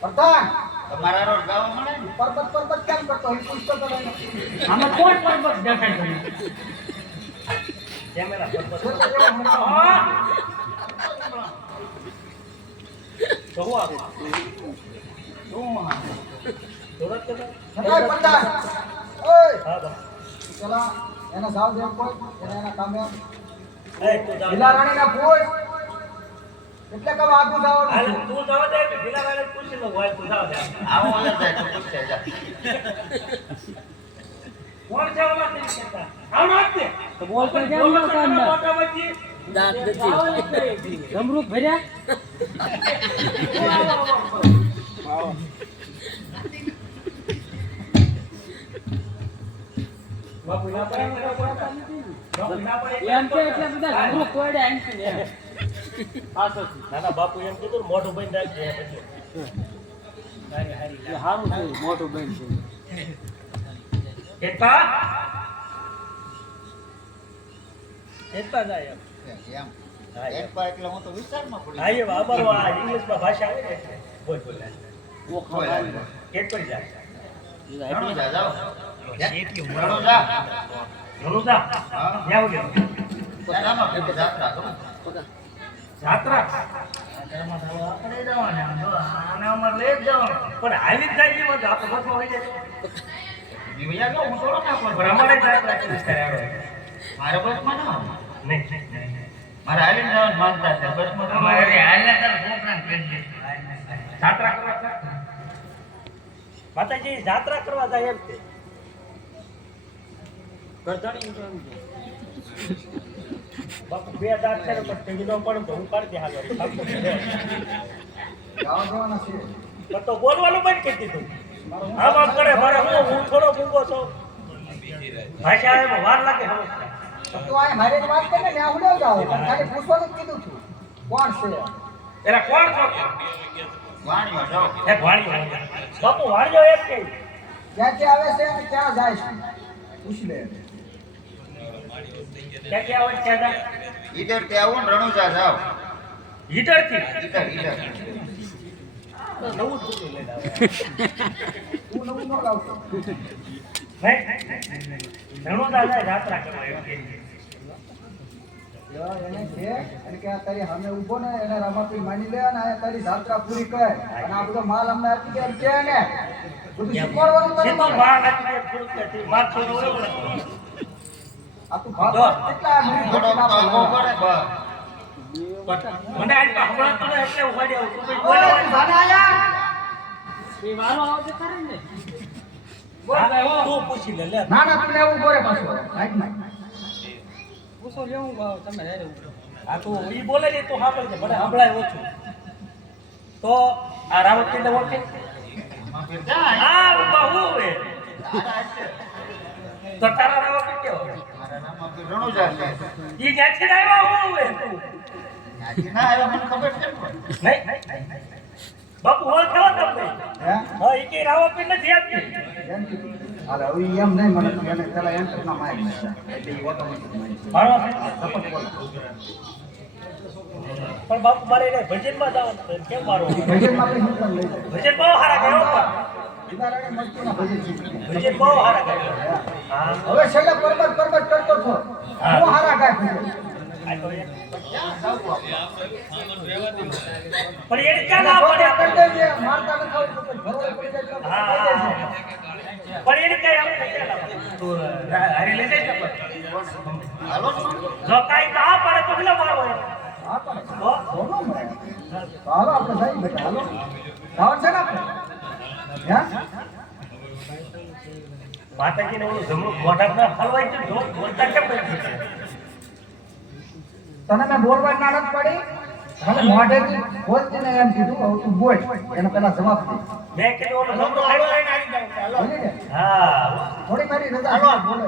પ્રધાન તમારા રોડ ગાવા મળે ને? પર્વત પર્વત કેમ કરતો? હોય પૂછતો તો નહીં. આમાં કોણ પર્વત દેખાય તમને કેમેરા પર જો તો એવો મોટો. હા? તો હું આપું શું આ? સુરત કે તો? નકાય પ્રધાન. ઓય. હા બા પેલા એને જાવ દે કોઈ એને એના કામે એ ના કોઈ રાણીના પૂછ એટલે કે આગુ જાવ અરે તું જાવ દે કે ભીલા વાળે પૂછી લો હોય તું જાવ દે. આવો ઓલે જાય તો પૂછે જા. કોણ છે ઓલા તે કેતા આવ નાખ દે તો બોલ પર કેમ નો કામ ના મોટા વચ્ચે દાંત આવો નથી જ નહીં. જમરૂખ બાપુ ના પર ના પર એમ કે એટલે બધા જમરૂખ કોડે આંખી. ના ના બાપુ એમ કીધું મોઢું બંધ રાખજે પછી હારું થયું, મોટું બન છે કેટલા કેટલા જાય એમ. એમ હા, એમ. એટલે હું તો વિચારમાં પડી હા એ અમારો આ ઇંગ્લિશમાં ભાષા આવે ને એટલે. બોલ બોલ કોઈ લાગે. કેટલી જાય ઘણું જા, જાઓ. એટલી ઘણું જા. ઘણું જા હા. જાવ કે ત્યાં આમાં જાત્રા કરો. જાત્રા. આપણે જવાના. જો, આને અમારે લઈ જવાનું. પણ હાલી જ જાય એમાં આપણે હું થોડો ના પણ. જાત્રા મારે બસમાં ના નહીં નહીં, નહીં નહીં. મારે જવાનું માનતા છે. બસમાં તો હાલના તાર છોકરાને કરી જાત્રા કરવા માતાજી જાત્રા કરવા જાય ગરદણી એમ છે. બાપુ બે દાંત છે ને પણ ટીવી નો હું કાઢી દે હાલો. જાવા દેવાના છે. પણ તો બોલવાનું બંધ કરી દીધું. આમ આમ કરે મારે હું હું થોડો મૂંગો છું? ભાષા એમાં વાર લાગે સમજતા. તું આ મારી જ વાત કરીને ત્યાં ઉડ્યો જાવ પણ ખાલી પૂછવાનું કીધું છું. કોણ છે? એલા કોણ છો? વાણીઓ જાઓ. એ બાપુ એક કે ક્યાંથી આવે છે અને ક્યાં જાય છે? પૂછી લે. ક્યાં ક્યાં આવે ને રણુજા જાઓ. હીટરથી ઈડર, ઈડર. પૂરી કરે અને આ બધો માલ અમને આપી દે એમ કે ને બધું શીખવાડવાનું માલ દે, ત્યાંથી પૂછી લે લે. ના ના તું લેવું તમે આ તું એ બોલે ને તો સાંભળે છે સંભળાય ઓછું. તો આ રાવત ઓળખે? રમાપીર જાય. આ બહુ. તો તારા રાવતી રણુજા છે. ઈ જ્યાંથી આવ્યા હું હે તું ના આવ્યા મને ખબર છે પણ. નહીં. બાપુ ઓળખાવો તમને? હા? ઈ કે રાવતી નથી આપી? હાલે હવે એમ નહીં મને એને પેલા એન્ટર ના મારી એટલે ઈ ઓટોમેટિક મારી મારો સપોર્ટ બોલ. પણ બાપુ મારે એને ભજનમાં જવાનું કેમ મારો ભજનમાં આપણે શું કામ લઈ જાય ભજન બહુ સારા ગાયો પણ. હવે છેલ્લે પરબત પરબત કરતો છો. હું. હારા ક્યાં આપણે? જઈએ બેટા હાલો. માતાજીને ઓલું જમણું મોઢા ના બોલતા કેમ નથી? તને મેં બોલવા ના નથી પડી હવે મોઢેથી બોલતી ને એમ કીધું હવે તું બોલ એને પેલા જવાબ દે મેં કીધું ઓલું જમણું ખાઈ લઈને આવી જાઉં. ચાલો. હા. થોડી મારી રજા છે, બોલે.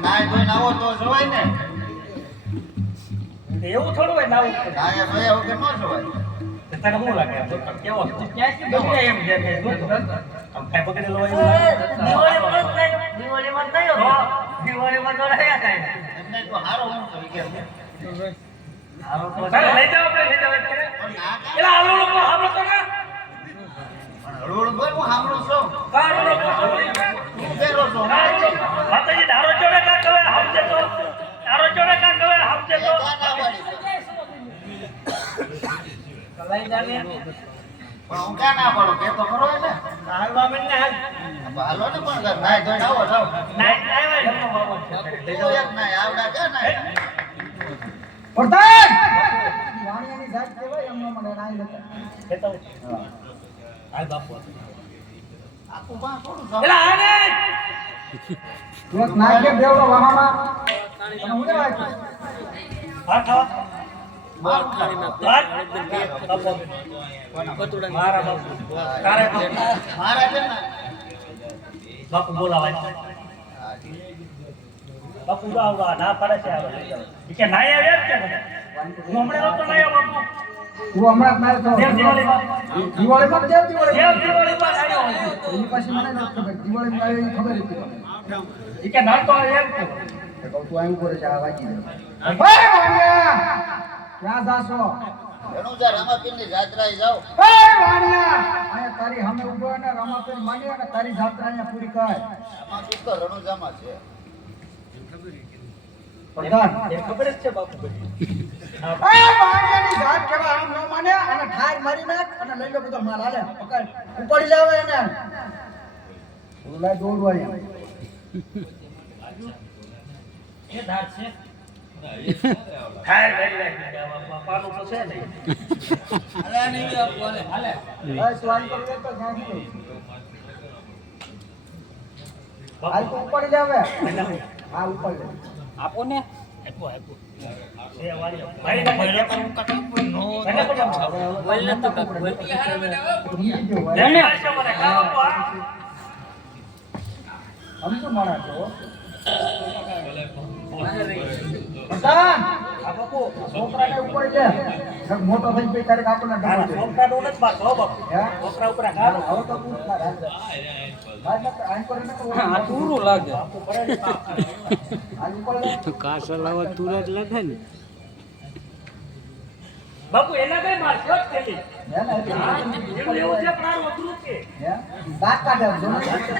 નાય ધોઈને આવો તો જવાય ને એવું થોડું હોય નાવું નાયા ધોયા વગર ન જવાય તને શું લાગે? કેવો છે? કાંઈ તો રહ્યા. એમને તો હારો હું તો વિચાર લઈ જાઓ આપણે, લઈ જાઓ એલા આલો લોકો હાલો તો ના હળવું બોલ હું સાંભળું છું. કારો લોકો હું પહેરો છું. માતાજી દારો ચોડે કા કવે સમજે તો દારો ચોડે કા કવે સમજે તો ક્યાં ના પાડી? કલાઈ જાને. પણ હું. ક્યાં ના પાડું કે તો ખરો ને હાલવા મને હાલ. હાલો ને પણ નાય ધોઈને આવો જાઓ. નાઈ નાઈ ભાઈ તું એક નાય આવડા ક્યાં નાય? પ્રધાન વાણિયાની જાત કહેવાય એમનો મને નાઈ લેતા કેતો હાલ બાપુ આખું બાં થોડું. એલા આને! એક નાય કે દેવડો વાહામાં. હું લેવા આવ્યો? ભાત ખાવા. બાપુ. મારા મારા ને. બોલાવાય. બાપુ આવવા ના પડે છે કે ના આવ્યા કે હું હમણાં નતો નાયો બાપુ. તું હમણાં થયો. દેવ દિવાળીમાં દેવ દેવ દિવાળીમાં. એની પાછી મને નથી ખબર. દિવાળીમાં આવ્યો ખબર હતી મને. કે નાતો આવ્યા જ કે. કહું તું અહીં કરે છે? આ વાગી લે. ક્યાં જાશો? રણુજા રામાપીરની જાત્રાએ જાઓ એ વાણિયા! અહીંયા તારી હમે ઊભો ને રમાપીર માંડી અને તારી જાત્રા અહીંયા પૂરી કર. આમાં શું તો રણુજામાં છે પ્રધાન. એ ખબર જ છે બાપુ ઓય વાણિયાની જાત કહેવાય, આમ ન માને અને ઠાર મારી નાખ અને લઈ લો બધો માલ. હાલે, પકડ. ઉપાડી એને. ઓલું લાય એ દાર છે આપો ને આપો આપો સમજી માણસ છો. છોકરાને. મોટો થઈ પછી તારીખ આપણને મારા ડબલ છોકરા નો નથી બાપ હો બાપુ. છોકરા ઉપર ગાળો હવે તો પૂછ ના રાખ. રાખ નકર આમ કરે નકર ઓલું આ તુરું લાગે. ને લાગે બાપુ એના કઈ માર છો જ પેલી હે ને, એટલે હા, એનું એવું છે પણ આ અઘરું છે. દાંત કાઢે આમ, જો ને.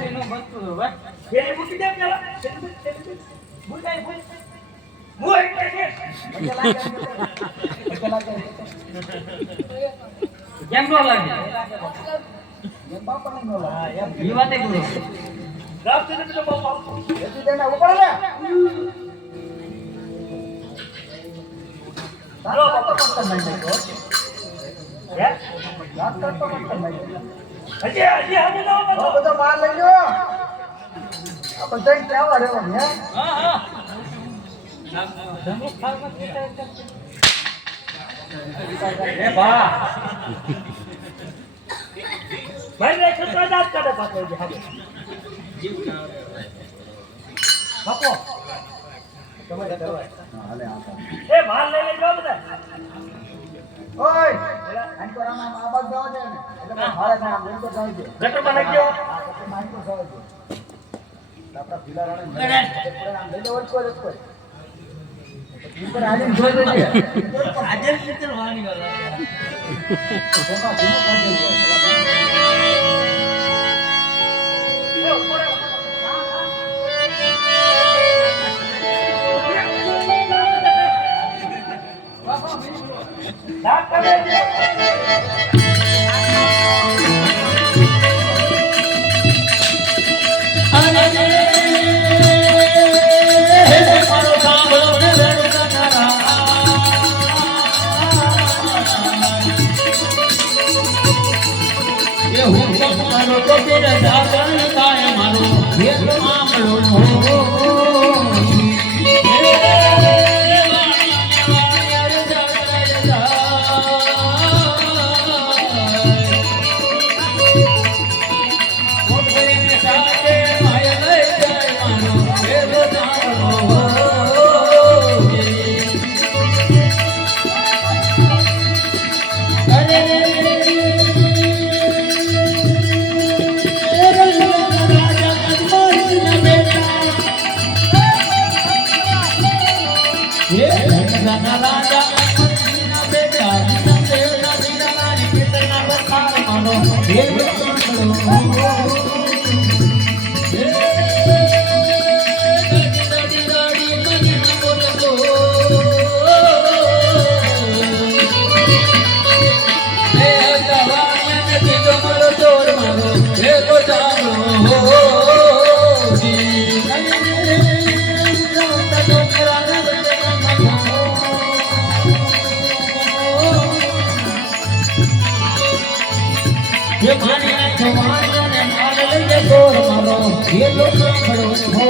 એનું બચતું તો ભાઈ પેલી. મૂકી દે પેલા પેલી મૂકી, કેમ નો લાગે એમ ન લાગે. વાતે સુધી તો બાપુ. હે? નાઈ નાખ્યો. હજી હજી હજી લાવો બધો માલ લઈ લો આ બધાય કેવા રહેવાનું, હે? હા હા એ બા ભાઈ રે છોકરા દાંત કાઢે બાપુ હજી હાલો. બાપુ હા, હાલે, આ કામ. એ માલ લઈ લઈ જાઓ બધા ઓય, આમ તો આમ આમ આ બાજુ જવા દે ને. એટલે કોઈ હારે ના, આમ એમ તો જવા દે. ગટરમાં નાખી દો આ પછી આમ તો જવા દે. આપણા ભીલા રાણે લઈ લેવો કોઈ કોઈ. ઉપર હાલીને જોઈ લેજે. આજે અરે એ લોકો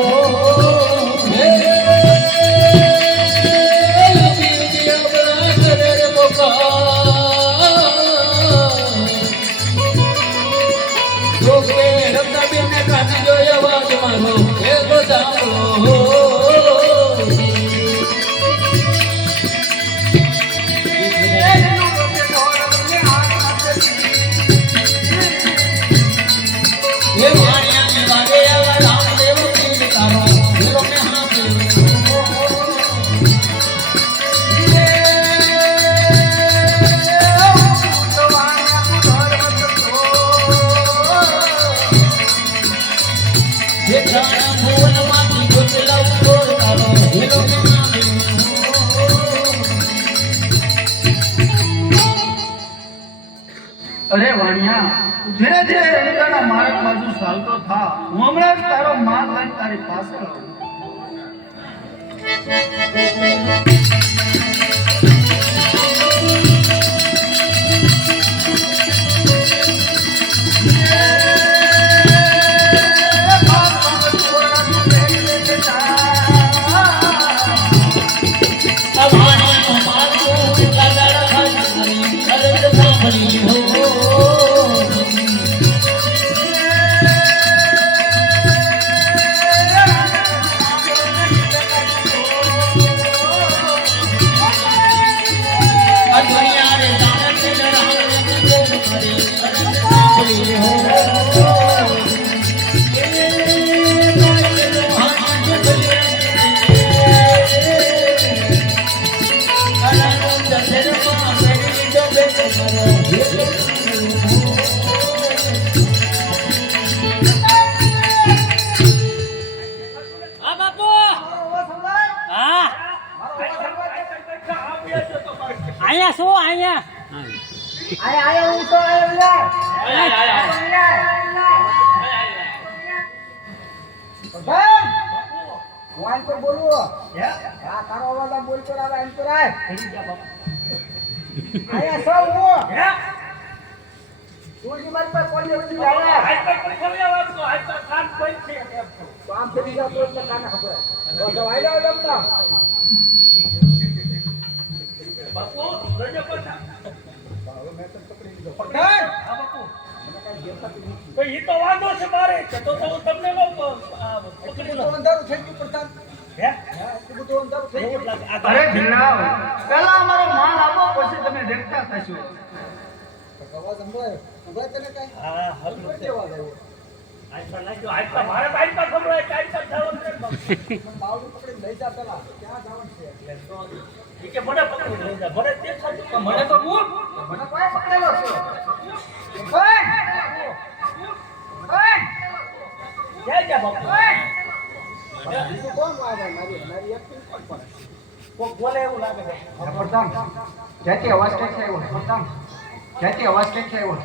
ધીરે જે રણકાના માર્ગ બાજુ ચાલતો થા. હું હમણાં જ તારો માલ લઈને તારી પાસે આવું. આયા આયા હું તો આયો લે ભાઈ હું આમ તો બોલું હા તારો અવાજ આમ બોલતો આવે એમ તો રાય આયા સૌ હું તું જી મારી પાસે કોણ નથી આવે તો આમ ફરી જાવ તો એટલે કાને ખબર તો જો જાવ એમ પકડ! ઈ તો વાંધો છે મારે તો તો હું તમને નો પકડી તો લઉં. અંધારું થઈ ગયું પ્રતાપ હે? અરે ભીમરાવ પહેલા અમારો માલ આપો પછી તમે દેખતા થશો. અવાજ સંભળાય. સંભળાય તને કઈ? હા, હા, શું કહેવા આવ્યો? પકડીને લઈ જા પેલા ક્યાં જવાનું છે? કે મને પકડી લઈ જા. મને તે કે મને તો મૂળ. મને કોઈ પકડેલો છે ભાઈ ભાઈ ક્યાં ગયા બાપુ? બીજું કોણ આવે મારી મારી એક કોણ પણ કોક બોલે એવું લાગે છે. પ્રથમ ક્યાંથી અવાજ આવ્યો પ્રથમ ક્યાંથી અવાજ ક્યાંથી આવ્યો